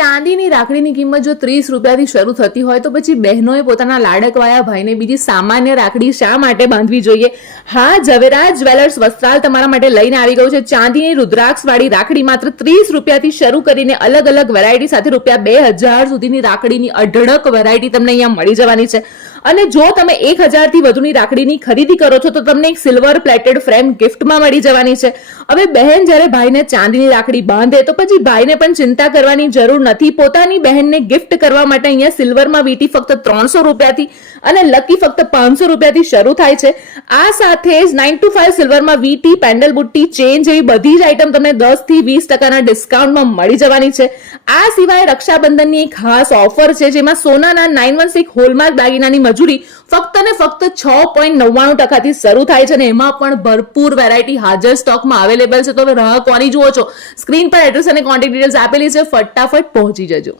ચાંદીની રાખડીની કિંમત જો 30 રૂપિયાથી શરૂ થતી હોય તો પછી બહેનોએ પોતાના લાડકવાયા ભાઈને બીજી સામાન્ય રાખડી શા માટે બાંધવી જોઈએ? હા, ઝવેરાજ જ્વેલર્સ વસ્ત્રાલ તમારા માટે લઈને આવી ગયું છે ચાંદીની રુદ્રાક્ષવાળી રાખડી માત્ર 30 રૂપિયાથી શરૂ કરીને અલગ અલગ વેરાયટી સાથે રૂપિયા 2000 સુધીની રાખડીની અઢળક વેરાયટી તમને અહીંયા મળી જવાની છે. અને જો તમે 1000 થી વધુની રાખડીની ખરીદી કરો છો તો તમને એક સિલ્વર પ્લેટેડ ફ્રેમ ગિફ્ટમાં મળી જવાની છે. હવે બહેન જ્યારે ભાઈને ચાંદીની રાખડી બાંધે તો પછી ભાઈને પણ ચિંતા કરવાની જરૂર નથી. પોતાની બહેનને ગિફ્ટ કરવા માટે અહીંયા સિલ્વરમાં વીટી ફક્ત 300 રૂપિયાથી અને લકી ફક્ત 500 રૂપિયાથી શરૂ થાય છે. આ સાથે જ 925 સિલ્વરમાં વીટી, પેન્ડલ બુટ્ટી, ચેન જેવી બધી જ આઈટમ તમને 10 થી 20% ડિસ્કાઉન્ટમાં મળી જવાની છે. આ સિવાય રક્ષાબંધનની એક ખાસ ઓફર છે જેમાં સોનાના 916 હોલમાર્ક દાગીનાની મજૂરી ફક્ત ને ફક્ત 6.99% થી શરૂ થાય છે અને એમાં પણ ભરપૂર વેરાયટી હાજર સ્ટોકમાં અવેલેબલ છે. તો હવે રાહ કોની જુઓ છો? સ્ક્રીન પર એડ્રેસ અને કોન્ટેક્ટ ડિટેલ્સ આપેલી છે, ફટાફટ પહોંચી જજો.